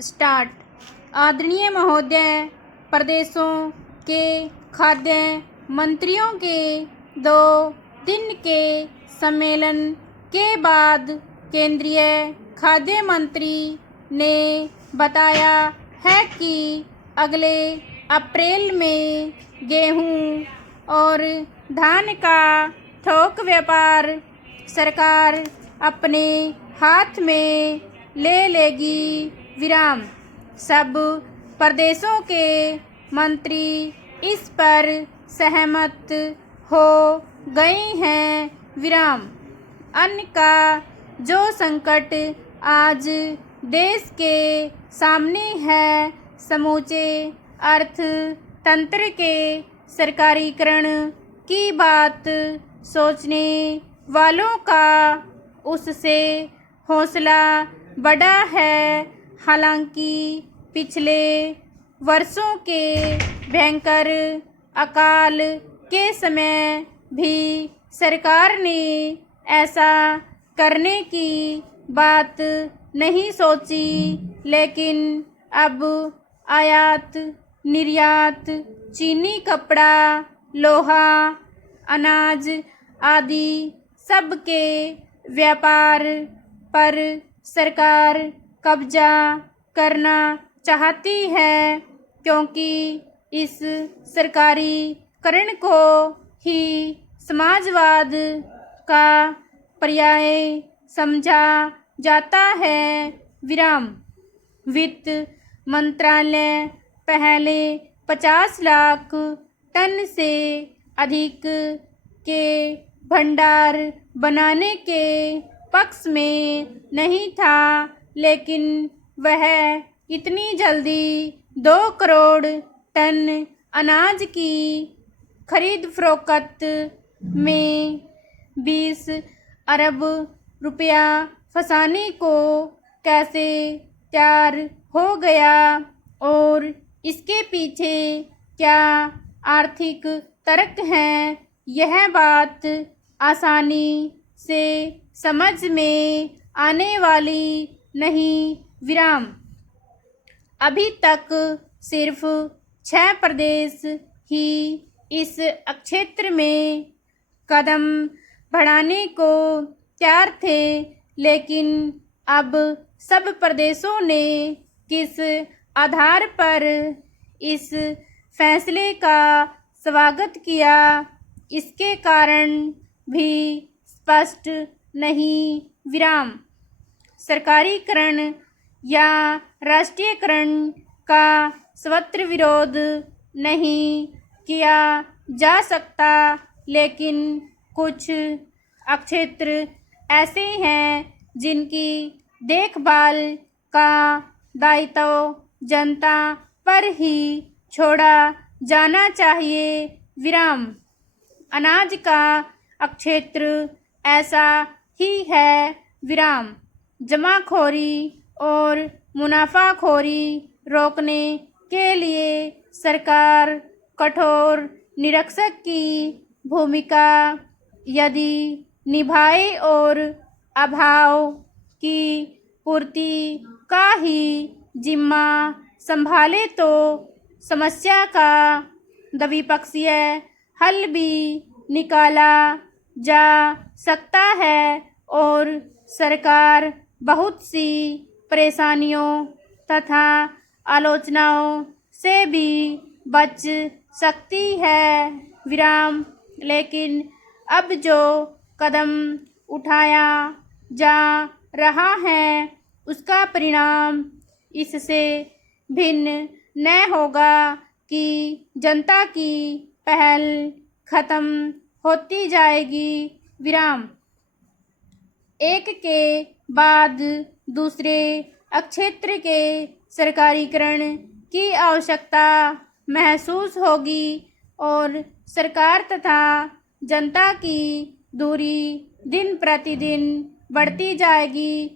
Start. आदरणीय महोदय, प्रदेशों के खाद्य मंत्रियों के 2 दिन के सम्मेलन के बाद केंद्रीय खाद्य मंत्री ने बताया है कि अगले अप्रैल में गेहूं और धान का थोक व्यापार सरकार अपने हाथ में ले लेगी। सब प्रदेशों के मंत्री इस पर सहमत हो गए हैं। अन्न का जो संकट आज देश के सामने है, समूचे अर्थतंत्र के सरकारीकरण की बात सोचने वालों का उससे हौसला बढ़ा है। हालांकि पिछले वर्षों के भयंकर अकाल के समय भी सरकार ने ऐसा करने की बात नहीं सोची, लेकिन अब आयात निर्यात, चीनी, कपड़ा, लोहा, अनाज आदि सब के व्यापार पर सरकार कब्जा करना चाहती है, क्योंकि इस सरकारीकरण को ही समाजवाद का पर्याय समझा जाता है। वित्त मंत्रालय पहले 50 लाख टन से अधिक के भंडार बनाने के पक्ष में नहीं था, लेकिन वह इतनी जल्दी 2 करोड़ टन अनाज की खरीद फरोख्त में 20 अरब रुपया फंसाने को कैसे तैयार हो गया और इसके पीछे क्या आर्थिक तर्क हैं, यह बात आसानी से समझ में आने वाली नहीं। अभी तक सिर्फ 6 प्रदेश ही इस क्षेत्र में कदम बढ़ाने को तैयार थे, लेकिन अब सब प्रदेशों ने किस आधार पर इस फैसले का स्वागत किया, इसके कारण भी स्पष्ट नहीं। सरकारीकरण या राष्ट्रीयकरण का सर्वत्र विरोध नहीं किया जा सकता, लेकिन कुछ क्षेत्र ऐसे हैं जिनकी देखभाल का दायित्व जनता पर ही छोड़ा जाना चाहिए। अनाज का क्षेत्र ऐसा ही है। जमाखोरी और मुनाफाखोरी रोकने के लिए सरकार कठोर निरीक्षक की भूमिका यदि निभाए और अभाव की पूर्ति का ही जिम्मा संभाले, तो समस्या का द्विपक्षीय हल भी निकाला जा सकता है और सरकार बहुत सी परेशानियों तथा आलोचनाओं से भी बच सकती है। लेकिन अब जो कदम उठाया जा रहा है, उसका परिणाम इससे भिन्न न होगा कि जनता की पहल खत्म होती जाएगी। एक के बाद दूसरे क्षेत्र के सरकारीकरण की आवश्यकता महसूस होगी और सरकार तथा जनता की दूरी दिन प्रतिदिन बढ़ती जाएगी।